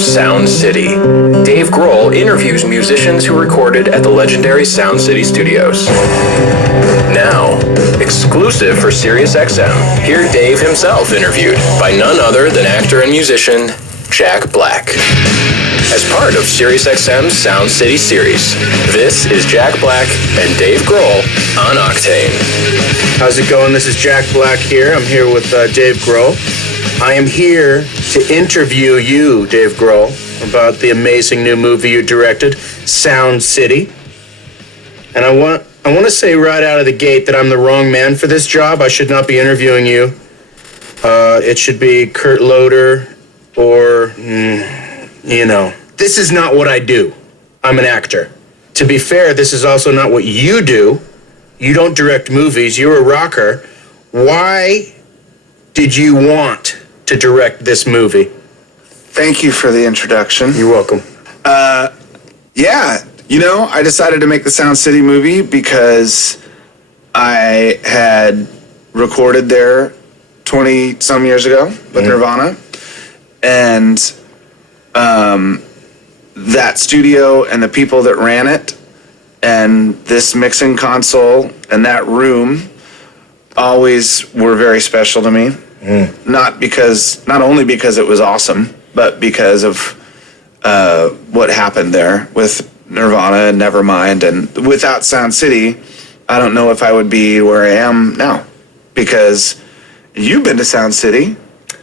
Sound City. Dave Grohl interviews musicians who recorded at the legendary Sound City studios. Now, exclusive for SiriusXM, hear Dave himself interviewed by none other than actor and musician Jack Black. As part of SiriusXM's Sound City series, this is Jack Black and Dave Grohl on Octane. How's it going? This is Jack Black here. I'm here with Dave Grohl. I am here to interview you, Dave Grohl, about the amazing new movie you directed, Sound City. And I want to say right out of the gate that I'm the wrong man for this job. I should not be interviewing you. It should be Kurt Loder or, This is not what I do. I'm an actor. To be fair, this is also not what you do. You don't direct movies. You're a rocker. Why did you want to direct this movie? Thank you for the introduction. You're welcome. I decided to make the Sound City movie because I had recorded there 20-some years ago with Nirvana. And that studio and the people that ran it and this mixing console and that room always were very special to me. Not only because it was awesome, but because of what happened there with Nirvana and Nevermind. And without Sound City, I don't know if I would be where I am now. Because you've been to Sound City.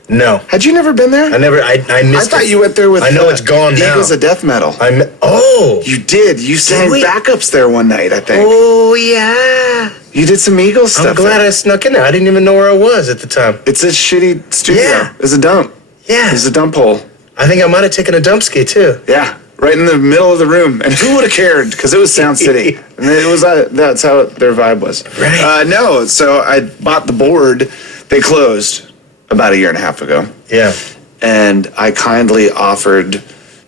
No. Had you never been there? I missed it. I thought you went there with I know it's gone now. Eagles of Death Metal. You did. You sang backups there one night, I think. Oh, yeah. You did some Eagles stuff. I'm glad I snuck in there. I didn't even know where I was at the time. It's a shitty studio. Yeah. It's a dump. Yeah. It's a dump hole. I think I might have taken a dump ski, too. Yeah. Right in the middle of the room. And who would have cared? Because it was Sound City. And it was that's how their vibe was. Right. So I bought the board. They closed about a year and a half ago. Yeah. And I kindly offered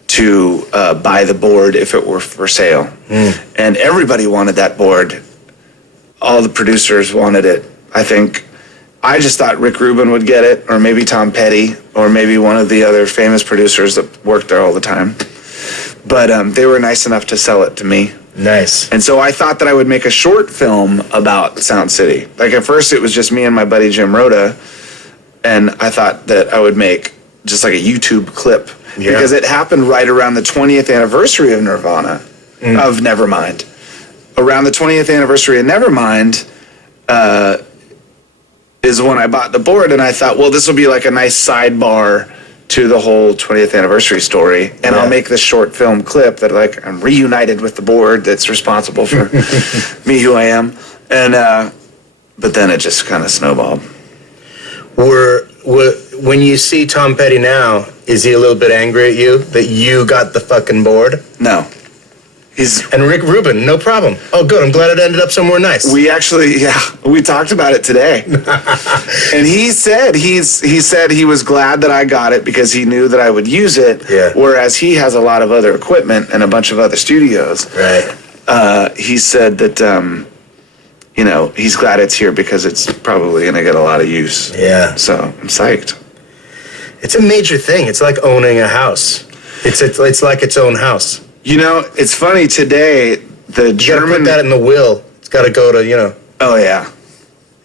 to buy the board if it were for sale. And everybody wanted that board. All the producers wanted it. I just thought Rick Rubin would get it, or maybe Tom Petty, or maybe one of the other famous producers that worked there all the time. But they were nice enough to sell it to me. Nice. And so I thought that I would make a short film about Sound City. Like at first it was just me and my buddy Jim Rhoda, and I thought that I would make just like a YouTube clip. Yeah. Because it happened right around the 20th anniversary of Nirvana, of Nevermind. Around the 20th anniversary of Nevermind is when I bought the board, and I thought, well, this will be like a nice sidebar to the whole 20th anniversary story, and I'll make this short film clip that like I'm reunited with the board that's responsible for me who I am. And but then it just kind of snowballed. When you see Tom Petty now, is he a little bit angry at you that you got the fucking board? No. And Rick Rubin, no problem. Oh, good. I'm glad it ended up somewhere nice. We talked about it today. And he said he was glad that I got it because he knew that I would use it. Yeah. Whereas he has a lot of other equipment and a bunch of other studios. Right. He said that, he's glad it's here because it's probably going to get a lot of use. Yeah. So I'm psyched. It's a major thing. It's like owning a house. It's like its own house. It's funny today, the German... You gotta put that in the will. It's gotta go to, Oh, yeah.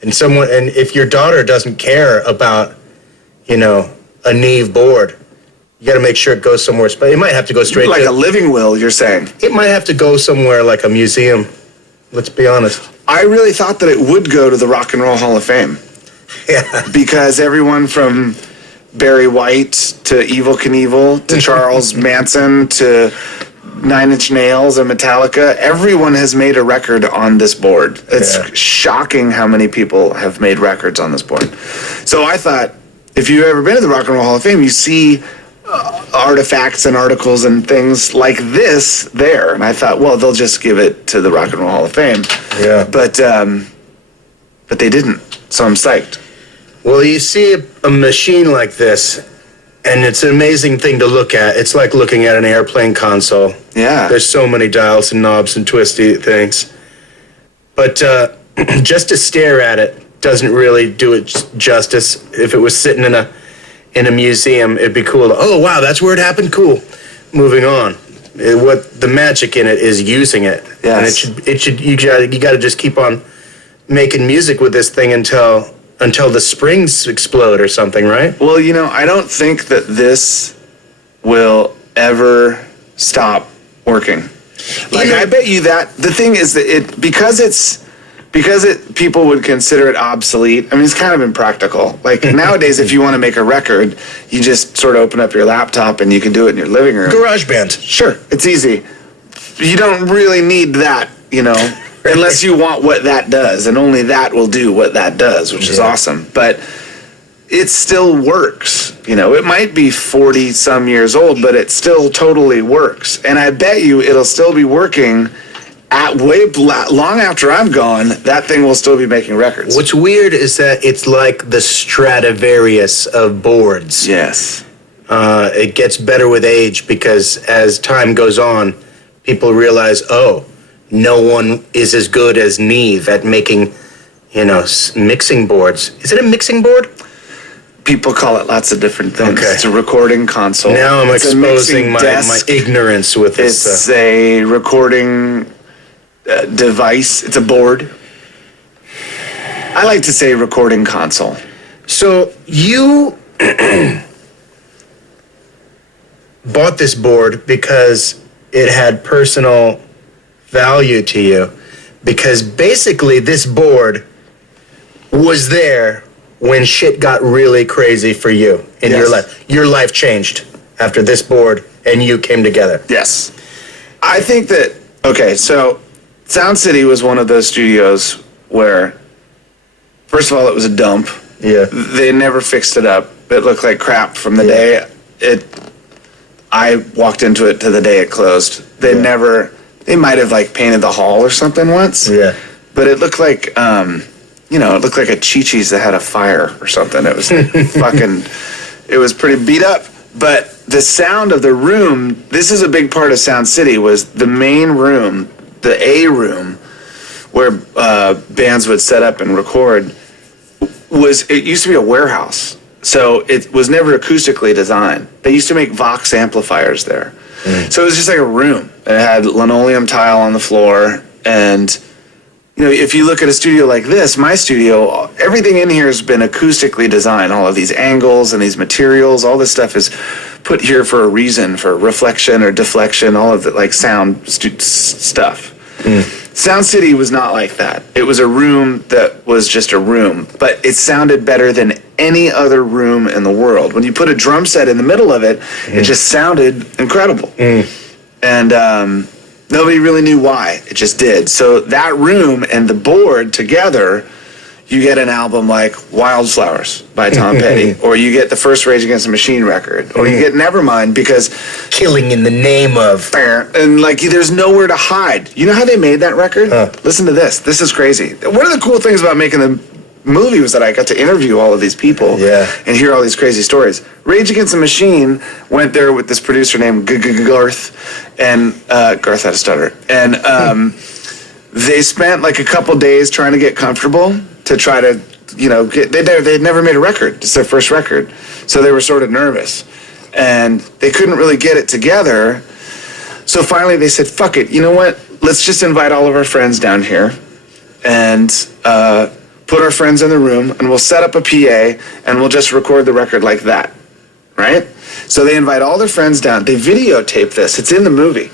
And if your daughter doesn't care about, a Neve board, you gotta make sure it goes somewhere. It might have to go straight a living will, you're saying? It might have to go somewhere like a museum. Let's be honest. I really thought that it would go to the Rock and Roll Hall of Fame. Yeah. Because everyone from Barry White to Evel Knievel to Charles Manson to Nine Inch Nails and Metallica, everyone has made a record on this board. It's shocking how many people have made records on this board. So I thought, if you've ever been to the Rock and Roll Hall of Fame, you see artifacts and articles and things like this there. And I thought, well, they'll just give it to the Rock and Roll Hall of Fame. Yeah. But they didn't. So I'm psyched. Well, you see a machine like this, and it's an amazing thing to look at. It's like looking at an airplane console. Yeah. There's so many dials and knobs and twisty things. But just to stare at it doesn't really do it justice. If it was sitting in in a museum, it'd be cool to, oh, wow, that's where it happened? Cool. Moving on. What the magic in it is using it. Yes. And you got to just keep on making music with this thing until the springs explode or something, right? Well, I don't think that this will ever stop working. Like, I bet you that the thing is that because people would consider it obsolete. I mean, it's kind of impractical. Like nowadays, if you want to make a record, you just sort of open up your laptop and you can do it in your living room. GarageBand. Sure, it's easy. You don't really need that, unless you want what that does, and only that will do what that does, which is awesome. But it still works. It might be 40 some years old, but it still totally works. And I bet you it'll still be working long after I'm gone. That thing will still be making records. What's weird is that it's like the Stradivarius of boards. Yes. It gets better with age because as time goes on, people realize, oh, no one is as good as Neve at making, mixing boards. Is it a mixing board? People call it lots of different things. Okay. It's a recording console. Now I'm It's exposing my ignorance with this. It's a recording device. It's a board. I like to say recording console. So you bought this board because it had personal value to you, because basically this board was there when shit got really crazy for you in your life. Your life changed after this board and you came together. Yes. I think that, okay, so Sound City was one of those studios where, first of all, it was a dump. Yeah. They never fixed it up. It looked like crap from the day I walked into it to the day it closed. They might have like painted the hall or something once. Yeah. But it looked like, it looked like a Chi-Chi's that had a fire or something. It was it was pretty beat up. But the sound of the room, this is a big part of Sound City, was the main room, the A room, where bands would set up and record, it used to be a warehouse. So it was never acoustically designed. They used to make Vox amplifiers there. So it was just like a room. It had linoleum tile on the floor. And, if you look at a studio like this, my studio, everything in here has been acoustically designed. All of these angles and these materials, all this stuff is put here for a reason, for reflection or deflection, all of the like sound stuff. Sound City was not like that. It was a room that was just a room, but it sounded better than any other room in the world. When you put a drum set in the middle of it, it just sounded incredible. And nobody really knew why. It just did. So that room and the board together, you get an album like Wildflowers by Tom Petty, or you get the first Rage Against the Machine record, or you get Nevermind, because Killing in the Name of. and like there's nowhere to hide. You know how they made that record? Listen to this. This is crazy. One of the cool things about making the movie was that I got to interview all of these people and hear all these crazy stories. Rage Against the Machine went there with this producer named Garth, and Garth had a stutter, and they spent like a couple days trying to get comfortable to try to, they'd never made a record. It's their first record. So they were sort of nervous. And they couldn't really get it together. So finally they said, fuck it, you know what? Let's just invite all of our friends down here and put our friends in the room, and we'll set up a PA and we'll just record the record like that, right? So they invite all their friends down. They videotape this. It's in the movie.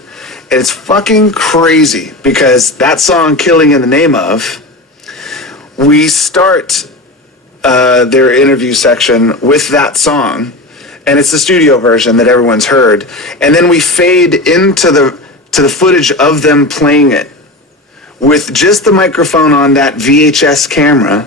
And it's fucking crazy because that song, Killing in the Name of, we start their interview section with that song, and it's the studio version that everyone's heard, and then we fade into the footage of them playing it with just the microphone on that VHS camera,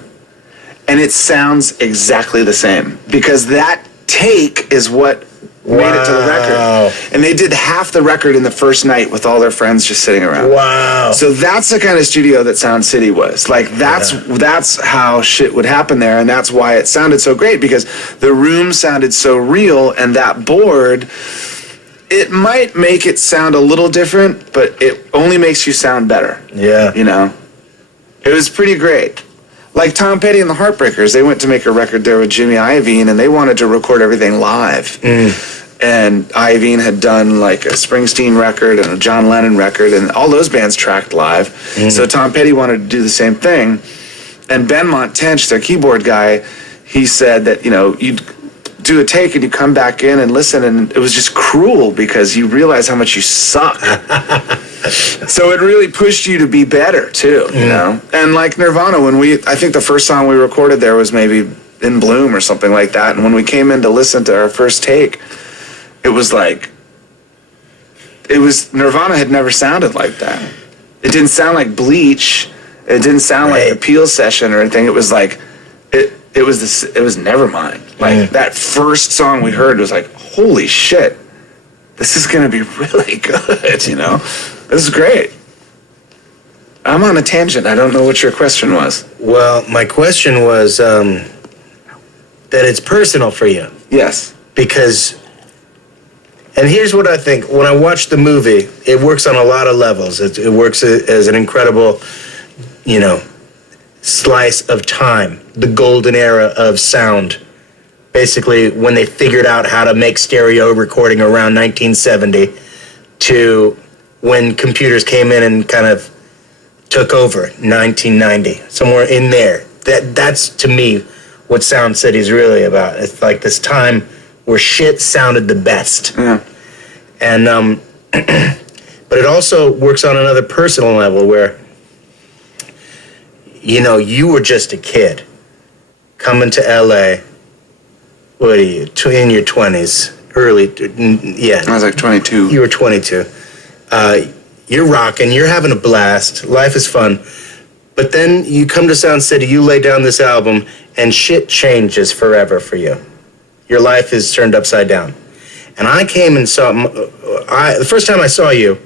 and it sounds exactly the same because that take is what made it to the record. And they did half the record in the first night with all their friends just sitting around. Wow. So that's the kind of studio that Sound City was. Like that's how shit would happen there, and that's why it sounded so great, because the room sounded so real, and that board, it might make it sound a little different, but it only makes you sound better. Yeah. It was pretty great. Like Tom Petty and the Heartbreakers, they went to make a record there with Jimmy Iovine, and they wanted to record everything live. And Iovine had done like a Springsteen record and a John Lennon record, and all those bands tracked live. So Tom Petty wanted to do the same thing. And Ben Montench, their keyboard guy, he said that, you know, you'd do a take and you come back in and listen, and it was just cruel because you realize how much you suck. So it really pushed you to be better too, you know? And like Nirvana, I think the first song we recorded there was maybe In Bloom or something like that. And when we came in to listen to our first take, it was like, Nirvana had never sounded like that. It didn't sound like Bleach. It didn't sound like the Peel Session or anything. It was like, it was Nevermind. Like that first song we heard was like, holy shit, this is gonna be really good, you know? This is great. I'm on a tangent. I don't know what your question was. Well, my question was that it's personal for you. Yes. Because, and here's what I think. When I watch the movie, it works on a lot of levels. It works as an incredible, you know, slice of time, the golden era of sound. Basically, when they figured out how to make stereo recording around 1970 to when computers came in and kind of took over 1990, somewhere in there. That's to me what Sound City is really about. It's like this time where shit sounded the best. Yeah. And but it also works on another personal level where, you know, you were just a kid coming to LA. What are you, in your 20s? Yeah. I was like 22. You were 22. You're rocking, you're having a blast, life is fun. But then you come to Sound City, you lay down this album, and shit changes forever for you. Your life is turned upside down. And I came and saw, the first time I saw you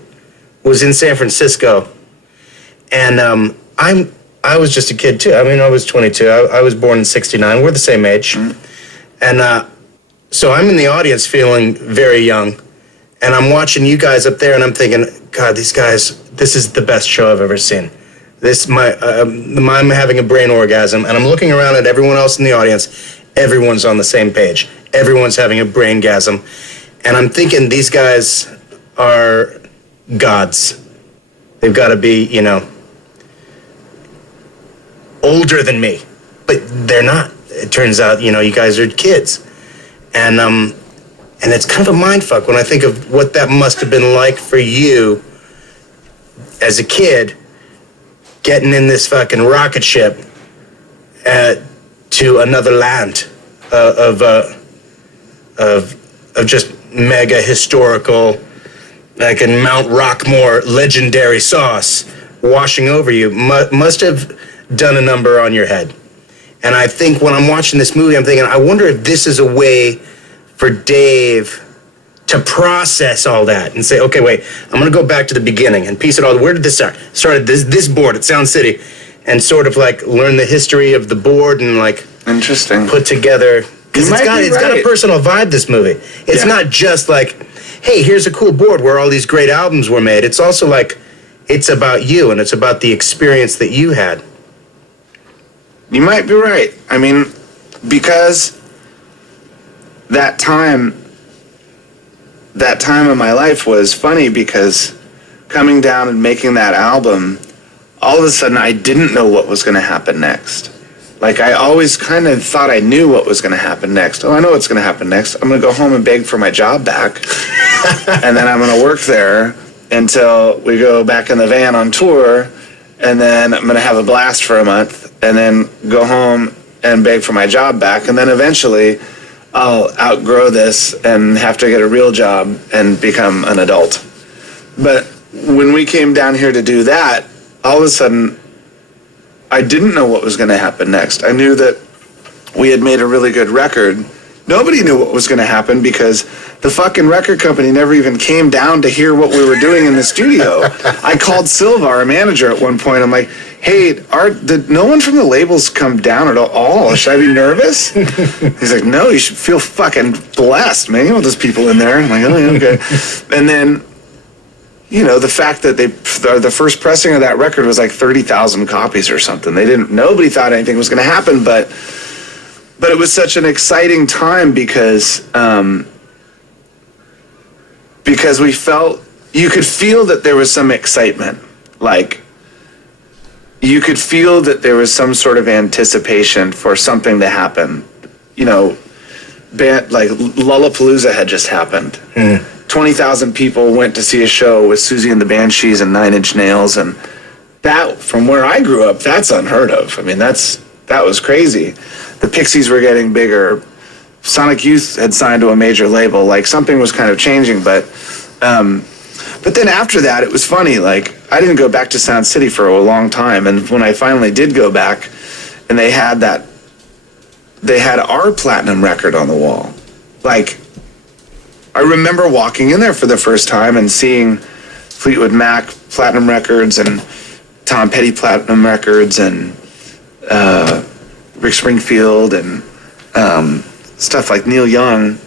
was in San Francisco. And I was just a kid too. I mean, I was 22. I was born in 69. We're the same age. And so I'm in the audience feeling very young. And I'm watching you guys up there, and I'm thinking, God, these guys, this is the best show I've ever seen. I'm having a brain orgasm, and I'm looking around at everyone else in the audience. Everyone's on the same page. Everyone's having a brain-gasm. And I'm thinking these guys are gods. They've got to be, you know, older than me. But they're not. It turns out, you know, you guys are kids. And it's kind of a mindfuck when I think of what that must have been like for you as a kid, getting in this fucking rocket ship to another land of just mega historical, like in Mount Rockmore, legendary sauce washing over you. Must have done a number on your head. And I think when I'm watching this movie, I'm thinking, I wonder if this is a way for Dave to process all that and say, okay, wait, I'm going to go back to the beginning and piece it all. Where did this start? Started this board at Sound City, and sort of like learn the history of the board and like interesting put together. Because it's got a personal vibe, this movie. It's not just like, hey, here's a cool board where all these great albums were made. It's also like, it's about you, and it's about the experience that you had. You might be right. I mean, because that time in my life was funny, because coming down and making that album, all of a sudden I didn't know what was going to happen next. Like, I always kind of thought I knew what was going to happen next. Oh, I know what's going to happen next. I'm going to go home and beg for my job back. And then I'm going to work there until we go back in the van on tour. And then I'm going to have a blast for a month. And then go home and beg for my job back. And then eventually I'll outgrow this and have to get a real job and become an adult. But when we came down here to do that, all of a sudden, I didn't know what was going to happen next. I knew that we had made a really good record. Nobody knew what was going to happen because the fucking record company never even came down to hear what we were doing in the studio. I called Silva, our manager, at one point. I'm like, hey, did no one from the labels come down at all? Should I be nervous? He's like, no, you should feel fucking blessed, man. You know, there's people in there. I'm like, oh, yeah, okay. And then the fact that the first pressing of that record was like 30,000 copies or something. Nobody thought anything was going to happen, but it was such an exciting time because we felt, you could feel that there was some excitement. Like, you could feel that there was some sort of anticipation for something to happen. Like Lollapalooza had just happened. 20,000 people went to see a show with Susie and the Banshees and Nine Inch Nails, and that, from where I grew up, that's unheard of. I mean, that was crazy. The Pixies were getting bigger. Sonic Youth had signed to a major label. Like, something was kind of changing, but then after that, it was funny. Like, I didn't go back to Sound City for a long time, and when I finally did go back, and they had our platinum record on the wall. Like, I remember walking in there for the first time and seeing Fleetwood Mac platinum records and Tom Petty platinum records and Rick Springfield and stuff like Neil Young.